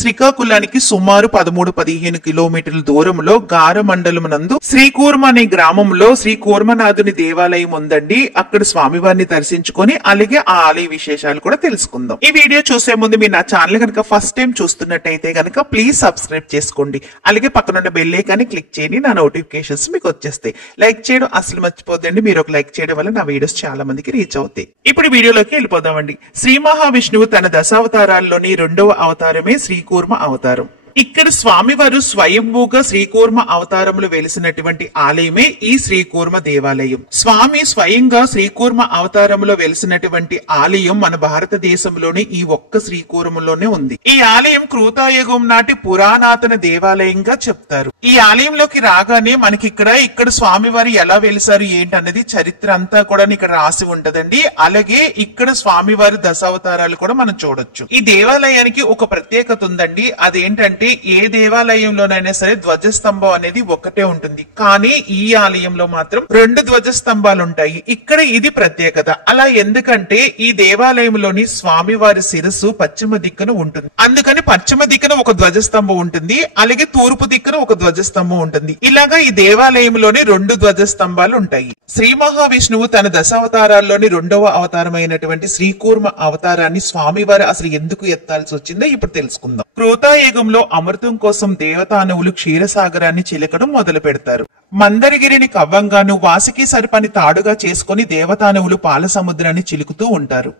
శ్రీకాకుళానికి సుమారు 13-15 కిలోమీటర్ల దూరంలో గార మండలం నందు శ్రీకూర్మ అనే గ్రామంలో శ్రీ కూర్మనాథుని దేవాలయం ఉందండి. అక్కడ స్వామివారిని దర్శించుకొని అలాగే ఆ ఆలయ విశేషాలు కూడా తెలుసుకుందాం. ఈ వీడియో చూసే ముందు మీరు నా ఛానల్ కనుక ఫస్ట్ టైం చూస్తున్నట్టయితే కనుక ప్లీజ్ సబ్స్క్రైబ్ చేసుకోండి. అలాగే పక్కనున్న బెల్ ఐకాన్ క్లిక్ చేయండి. నా నోటిఫికేషన్స్ మీకు వచ్చేస్తాయి. లైక్ చేయడం అసలు మర్చిపోద్దండి. మీరు ఒక లైక్ చేయడం వల్ల నా వీడియోస్ చాలా మందికి రీచ్ అవుతాయి. ఇప్పుడు వీడియోలోకి వెళ్ళిపోదామండి. శ్రీ మహావిష్ణువు తన దశావతారాల్లోని 2వ అవతారమే శ్రీకూర్మ అవతారం. ఇక్కడ స్వామివారు స్వయంభూగా శ్రీకూర్మ అవతారములు వెలిసినటువంటి ఆలయమే ఈ శ్రీకూర్మ దేవాలయం. స్వామి స్వయంగా శ్రీకూర్మ అవతారములో వెలిసినటువంటి ఆలయం మన భారతదేశంలోని ఈ ఒక్క శ్రీకూర్మలోనే ఉంది. ఈ ఆలయం కృతాయుగం నాటి పురాణాతన దేవాలయంగా చెప్తారు. ఈ ఆలయంలోకి రాగానే మనకి ఇక్కడ స్వామివారు ఎలా వెలిసారు ఏంటన్నది చరిత్ర అంతా కూడా ఇక్కడ రాసి ఉంటదండి. అలాగే ఇక్కడ స్వామివారి దశావతారాలు కూడా మనం చూడొచ్చు. ఈ దేవాలయానికి ఒక ప్రత్యేకత ఉందండి. అదేంటంటే ఏ దేవాలయంలోనైనా సరే ధ్వజస్తంభం అనేది ఒక్కటే ఉంటుంది. కానీ ఈ ఆలయంలో మాత్రం 2 ధ్వజస్తంభాలు ఉంటాయి. ఇక్కడ ఇది ప్రత్యేకత. అలా ఎందుకంటే ఈ దేవాలయంలోని స్వామివారి శిరస్సు పశ్చిమ దిక్కున ఉంటుంది. అందుకని పశ్చిమ దిక్కున ఒక ధ్వజస్తంభం ఉంటుంది. అలాగే తూర్పు దిక్కున ఒక ధ్వజస్తంభం ఉంటుంది. ఇలాగా ఈ దేవాలయంలోని 2 ధ్వజస్తంభాలు ఉంటాయి. శ్రీ మహావిష్ణువు తన దశావతారాల్లోని 2వ అవతారమైనటువంటి శ్రీకూర్మ అవతారాన్ని స్వామివారు అసలు ఎందుకు ఎత్తాల్సి వచ్చిందో ఇప్పుడు తెలుసుకుందాం. కృతాయుగంలో అమృతం కోసం దేవతానువులు క్షీరసాగరాన్ని చిలకడం మొదలు పెడతారు. మందరగిరిని కవ్వంగాను వాసుకి సర్పాన్ని తాడుగా చేసుకుని దేవతానువులు పాల సముద్రాన్ని చిలుకుతూ ఉంటారు.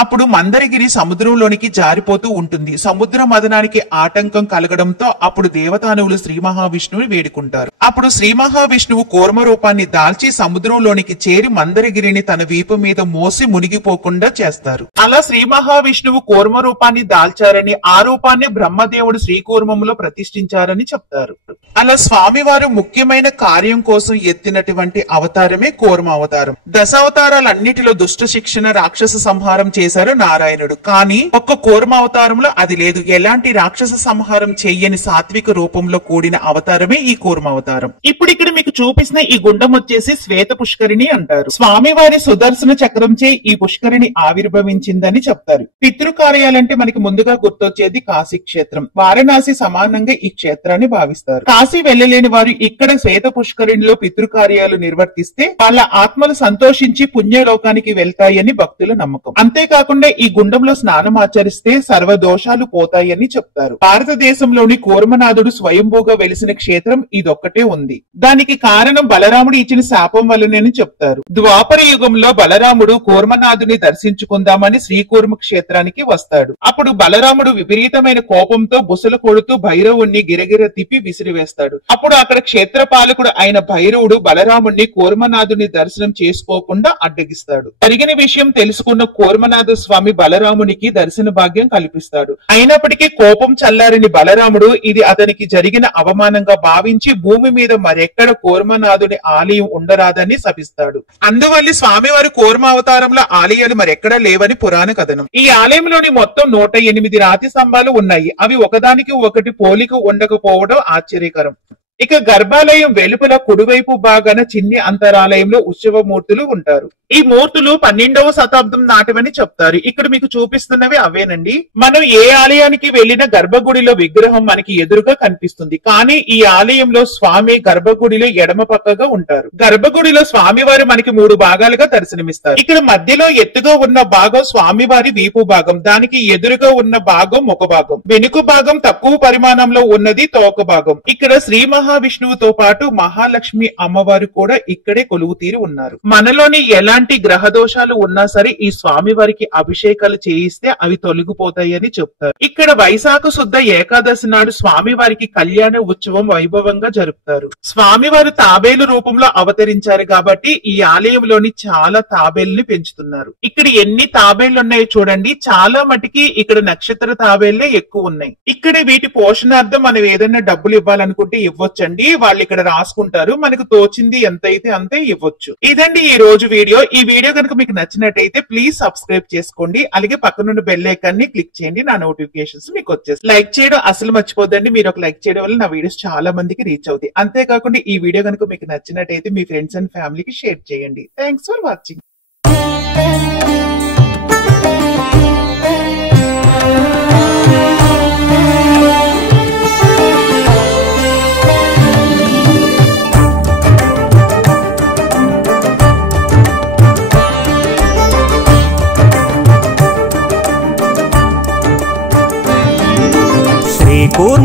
అప్పుడు మందరగిరి సముద్రంలోనికి జారిపోతూ ఉంటుంది. సముద్ర మదనానికి ఆటంకం కలగడంతో అప్పుడు దేవతానువులు శ్రీ మహావిష్ణువుని వేడుకుంటారు. అప్పుడు శ్రీ మహావిష్ణువు కూర్మ రూపాన్ని దాల్చి సముద్రంలోనికి చేరి మందరగిరిని తన వీపు మీద మోసి మునిగిపోకుండా చేస్తారు. అలా శ్రీ మహావిష్ణువు కూర్మ రూపాన్ని దాల్చారని, ఆ రూపాన్ని బ్రహ్మదేవుడు శ్రీకూర్మంలో ప్రతిష్ఠించారని చెప్తారు. అలా స్వామివారు ముఖ్యమైన కార్యం కోసం ఎత్తినటువంటి అవతారమే కూర్మ అవతారం. దశావతారాలన్నిటిలో దుష్ట శిక్షణ, రాక్షస సంహారం చేశారు నారాయణుడు. కానీ ఒక్క కూర్మ అవతారంలో అది లేదు. ఎలాంటి రాక్షస సంహారం చెయ్యని సాత్విక రూపంలో కూడిన అవతారమే ఈ కూర్మ అవతారం. ఇప్పుడు ఇక్కడ మీకు చూపిస్తున్న ఈ గుండం వచ్చేసి శ్వేత పుష్కరిణి అంటారు. స్వామివారి సుదర్శన చక్రంచే ఈ పుష్కరిణి ఆవిర్భవించిందని చెప్తారు. పితృకార్యాలంటే మనకి ముందుగా గుర్తొచ్చేది కాశీ క్షేత్రం. వారణాసి సమానంగా ఈ క్షేత్రాన్ని భావిస్తారు. కాశీ వెళ్లలేని వారు ఇక్కడ శ్వేత పుష్కరిణిలో పితృకార్యాలు నిర్వర్తిస్తే వాళ్ళ ఆత్మలు సంతోషించి పుణ్యలోకానికి వెళ్తాయని భక్తుల నమ్మకం. అంతేకాకుండా ఈ గుండంలో స్నానం ఆచరిస్తే సర్వదోషాలు పోతాయని చెప్తారు. భారతదేశంలోని కూర్మనాథుడు స్వయంభూగా వెలిసిన క్షేత్రం ఇదొక్కటే ఉంది. దానికి కారణం బలరాముడు ఇచ్చిన శాపం వల్లనే చెప్తారు. ద్వాపర యుగంలో బలరాముడు కూర్మనాథుని దర్శించుకుందామని శ్రీకూర్మ క్షేత్రానికి వస్తాడు. అప్పుడు బలరాముడు విపరీతమైన కోపంతో బుసలు కొడుతూ భైరవుణ్ణి గిరగిర తిప్పి విసిరివేస్తాడు. అప్పుడు అక్కడ క్షేత్ర పాలకుడు అయిన భైరవుడు బలరాముణ్ణి కూర్మనాథుని దర్శనం చేసుకోకుండా అడ్డగిస్తాడు. జరిగిన విషయం తెలుసుకున్న కూర్మనాథ స్వామి బలరామునికి దర్శన భాగ్యం కల్పిస్తాడు. అయినప్పటికీ కోపం చల్లారని బలరాముడు ఇది అతనికి జరిగిన అవమానంగా భావించి భూమి మీద మరెక్కడ కూర్మనాథుని ఆలయం ఉండరాదని శపిస్తాడు. అందువల్ల స్వామివారి కూర్మ అవతారంలో ఆలయాలు మరెక్కడా లేవని పురాణ కథనం. ఈ ఆలయంలోని మొత్తం 108 రాతి స్తంభాలు ఉన్నాయి. అవి ఒకదానికి ఒకటి పోలిక ఉండకపోవడం ఆశ్చర్యకరం. ఇక గర్భాలయం వెలుపల కుడివైపు భాగాన చిన్ని అంతరాలయంలో ఉత్సవ మూర్తులు ఉంటారు. ఈ మూర్తులు 12వ శతాబ్దం నాటివని చెప్తారు. ఇక్కడ మీకు చూపిస్తున్నవి అవేనండి. మనం ఏ ఆలయానికి వెళ్లిన గర్భగుడిలో విగ్రహం మనకి ఎదురుగా కనిపిస్తుంది. కానీ ఈ ఆలయంలో స్వామి గర్భగుడిలో ఎడమ పక్కగా ఉంటారు. గర్భగుడిలో స్వామివారు మనకి 3 భాగాలుగా దర్శనమిస్తారు. ఇక్కడ మధ్యలో ఎత్తుగా ఉన్న భాగం స్వామివారి వీపు భాగం, దానికి ఎదురుగా ఉన్న భాగం ముఖ భాగం, వెనుక భాగం తక్కువ పరిమాణంలో ఉన్నది తోక భాగం. ఇక్కడ శ్రీ మహావిష్ణువుతో పాటు మహాలక్ష్మి అమ్మవారు కూడా ఇక్కడే కొలువు తీరి ఉన్నారు. మనలోని ఎలాంటి గ్రహ దోషాలు ఉన్నా సరే ఈ స్వామి వారికి అభిషేకాలు చేయిస్తే అవి తొలగిపోతాయని చెప్తారు. ఇక్కడ వైశాఖ శుద్ధ ఏకాదశి నాడు స్వామి వారికి కళ్యాణ ఉత్సవం వైభవంగా జరుపుతారు. స్వామివారు తాబేలు రూపంలో అవతరించారు కాబట్టి ఈ ఆలయంలోని చాలా తాబేళ్లని పెంచుతున్నారు. ఇక్కడ ఎన్ని తాబేళ్లు ఉన్నాయో చూడండి. చాలా మటుకి ఇక్కడ నక్షత్ర తాబేళ్లే ఎక్కువ ఉన్నాయి. ఇక్కడ వీటి పోషణార్థం మనం ఏదైనా డబ్బులు ఇవ్వాలనుకుంటే ఇవ్వచ్చండి. వాళ్ళు ఇక్కడ రాసుకుంటారు. మనకు తోచింది ఎంత అయితే అంతే ఇవ్వచ్చు. ఇదండి ఈ రోజు వీడియో. ఈ వీడియో కనుక మీకు నచ్చినట్టయితే ప్లీజ్ సబ్స్క్రైబ్ చేసుకోండి. అలాగే పక్కనున్న బెల్ ఐకాన్ ని క్లిక్ చేయండి. నా నోటిఫికేషన్స్ మీకు వచ్చేస్తాయి. లైక్ చేయడం అసలు మర్చిపోద్దండి. మీరు ఒక లైక్ చేయడం వల్ల నా వీడియోస్ చాలా మందికి రీచ్ అవుతాయి. అంతేకాకుండా ఈ వీడియో కనుక మీకు నచ్చినట్టయితే మీ ఫ్రెండ్స్ అండ్ ఫ్యామిలీకి షేర్ చేయండి. Thanks for watching.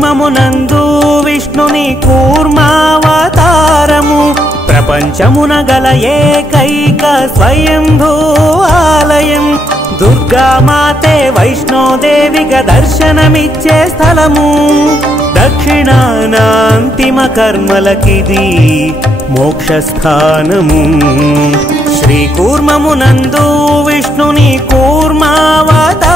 శ్రీకూర్మమునందు విష్ణుని కూర్మావతారము ప్రపంచమున గల ఏకైక స్వయంభూ ఆలయం దుర్గామాతే వైష్ణోదేవిగా దర్శనమిచ్చే స్థలము దక్షిణాన అంతిమ కర్మలకిది మోక్షస్థానము శ్రీకూర్మమునందు విష్ణుని కూర్మావతారము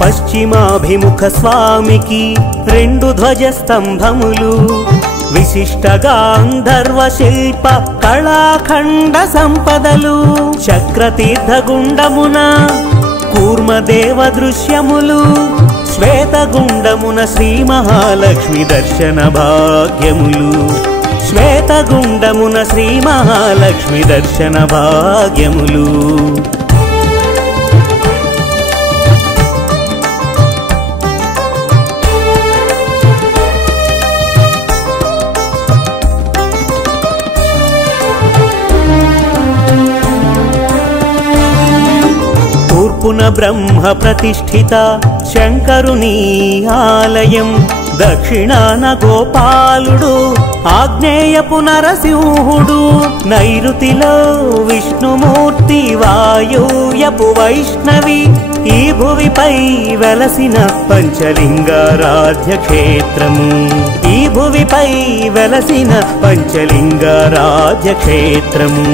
పశ్చిమాభిముఖ స్వామికి 2 ధ్వజస్తంభములు విశిష్ట గాంధర్వ శిల్ప కళాఖండ సంపదలు చక్రతీర్థగుండమున కూర్మదేవ దృశ్యములు శ్వేతగుండమున శ్రీ మహాలక్ష్మి దర్శన భాగ్యములు శ్వేతగుండమున శ్రీ మహాలక్ష్మి దర్శన భాగ్యములు తూర్పున బ్రహ్మ ప్రతిష్ఠిత శంకరుని ఆలయం దక్షిణాన గోపాలుడు ఆగ్నేయపు నరసింహుడు నైరుతిలో విష్ణుమూర్తి వాయువ్యపు వైష్ణవి ఈ భువిపై వెలసిన పంచలింగారాధ్య క్షేత్రము ఈ భువిపై వెలసిన పంచలింగారాధ్య క్షేత్రము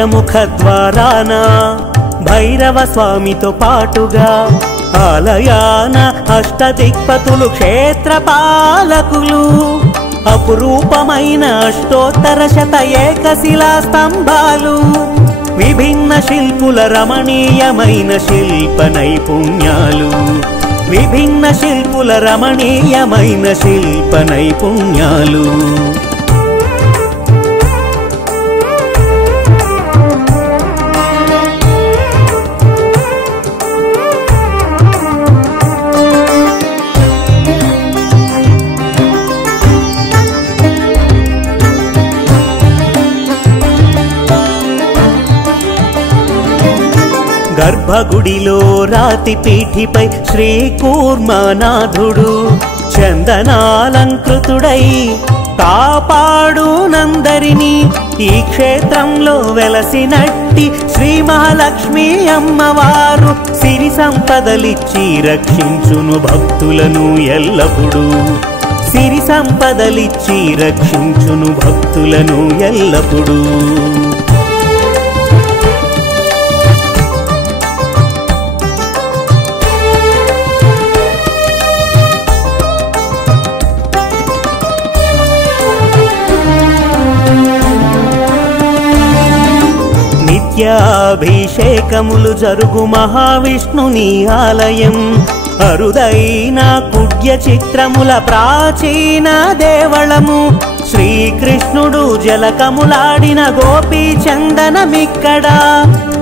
క్షేత్రముఖద్వారాన భైరవ స్వామితో పాటుగా ఆలయాన అష్టదిక్పతులు క్షేత్రపాలకులు అపురూపమైన అష్టోత్తర శత ఏకశిలా స్తంభాలు విభిన్న శిల్పుల రమణీయమైన శిల్ప నైపుణ్యాలు విభిన్న శిల్పుల రమణీయమైన శిల్ప నైపుణ్యాలు గర్భగుడిలో రాతి పీఠిపై శ్రీ కూర్మనాథుడు చందనాలంకృతుడై కాపాడునందరినీ ఈ క్షేత్రంలో వెలసినట్టి శ్రీ మహాలక్ష్మి అమ్మవారు సిరి సంపదలిచ్చి రక్షించును భక్తులను ఎల్లప్పుడూ సిరి సంపదలిచ్చి రక్షించును భక్తులను ఎల్లప్పుడూ నిత్యాభిషేకములు జరుగు మహావిష్ణుని ఆలయం అరుదైన కుడ్య చిత్రముల ప్రాచీన దేవళము శ్రీకృష్ణుడు జలకములాడిన గోపీ చందనమిక్కడ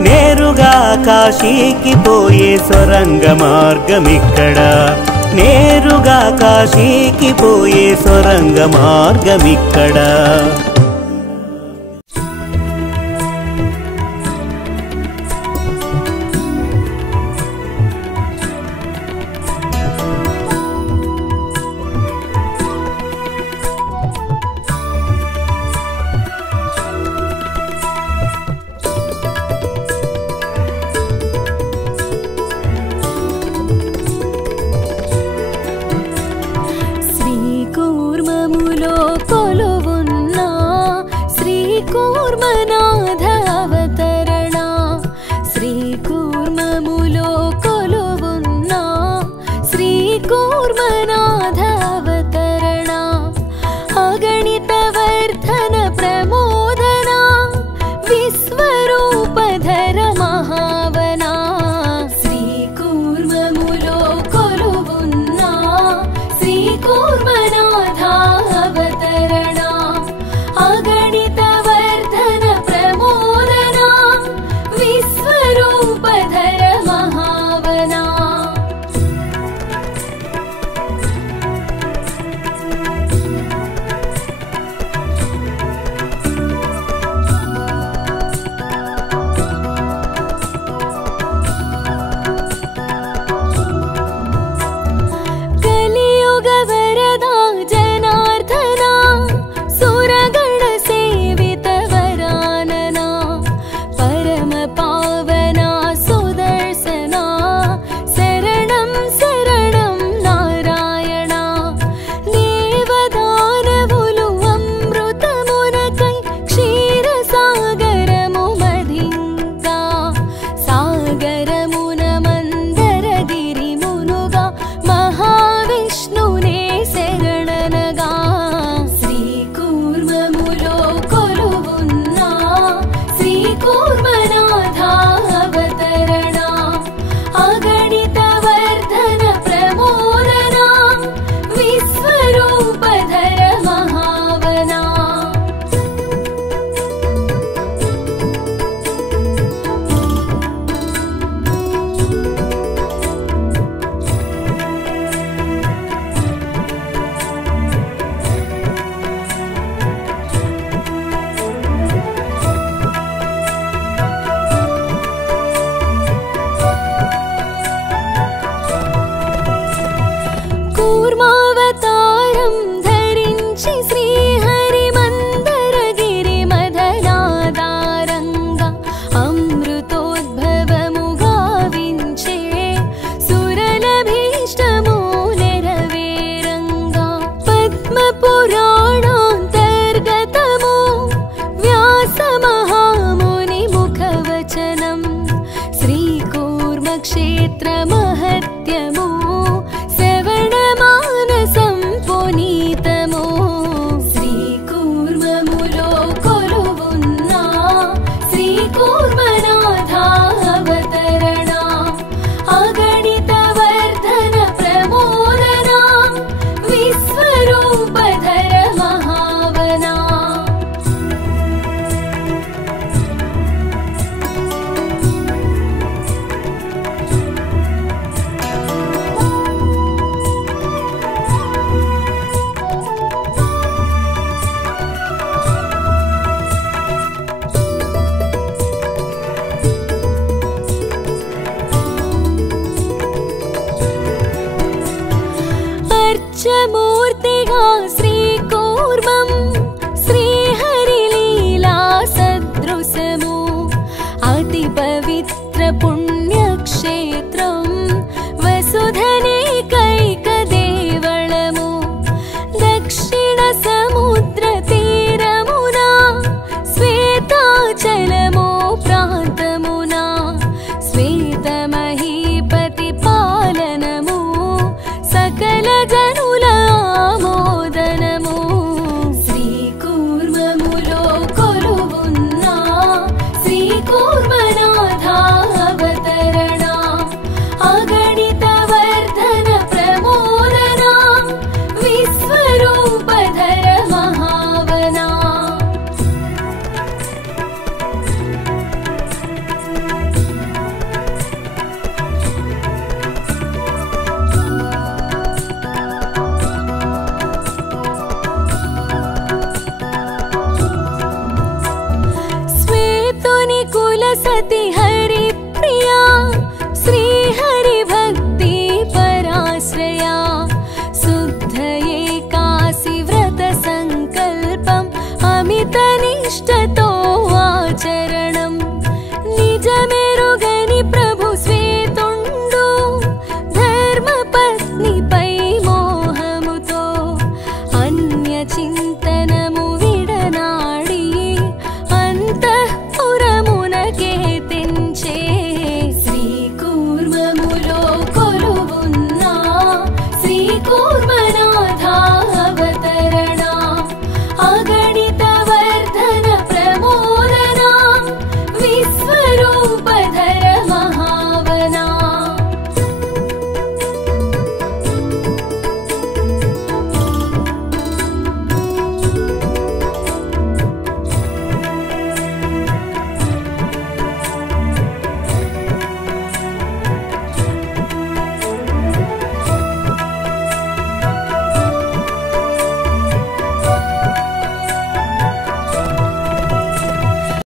నేరుగా కాశీకి పోయే సొరంగ మార్గమిక్కడ నేరుగా కాశీకి పోయే సొరంగ మార్గమిక్కడ శ్రీకూర్మములో కొలువున్న पुण्यक्षेत्रं वसुधनेकैकदेवळमु दक्षिण समुद्रतीरमुना श्वेताचलमो प्रान्तमुना श्वेतमहीपति पालनमु सकल जनुल आमोदनमु श्रीकूर्ममुलो कोलुवुन्ना श्रीकूर्मनाथावतरणा अगणित वर्धन प्रमोदना विश्वरूपधर महावना श्वेतुनि कुलसति